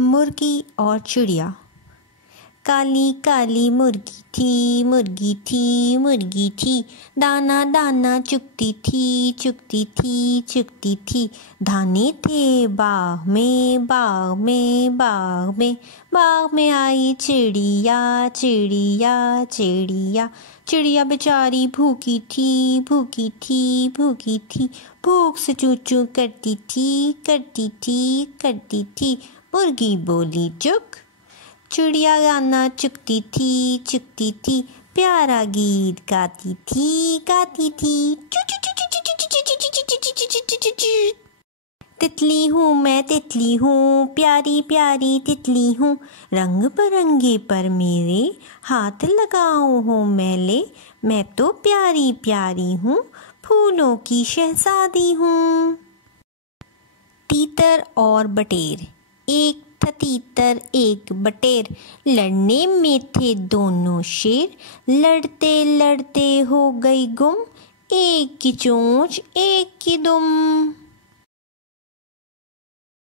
मुर्गी और चिड़िया। काली काली मुर्गी थी, मुर्गी थी, मुर्गी थी, दाना दाना चुगती थी, चुगती थी, चुगती थी। दाने थे बाग में, बाग में, बाग में। बाग में आई चिड़िया, चिड़िया, चिड़िया। चिड़िया बेचारी भूखी थी, भूखी थी, भूखी थी। भूख से चू चू करती थी, करती थी, करती थी। मुर्गी बोली चुक। चिड़िया गाना चुगती थी, चुगती थी। प्यारा गीत गाती थी, गाती थी। चू चू चू चू चू चू चू चू चू चू चू चू चू चू। तितली हूँ मैं, तितली हूँ, प्यारी प्यारी तितली हूँ। रंग बिरंगे पर मेरे हाथ लगाओ हो मैले। मैं तो प्यारी प्यारी हूँ, फूलों की शहजादी हूँ। तीतर और बटेर। एक था तीतर एक बटेर, लड़ने में थे दोनों शेर। लड़ते लड़ते हो गई गुम, एक की चोंच एक की दुम।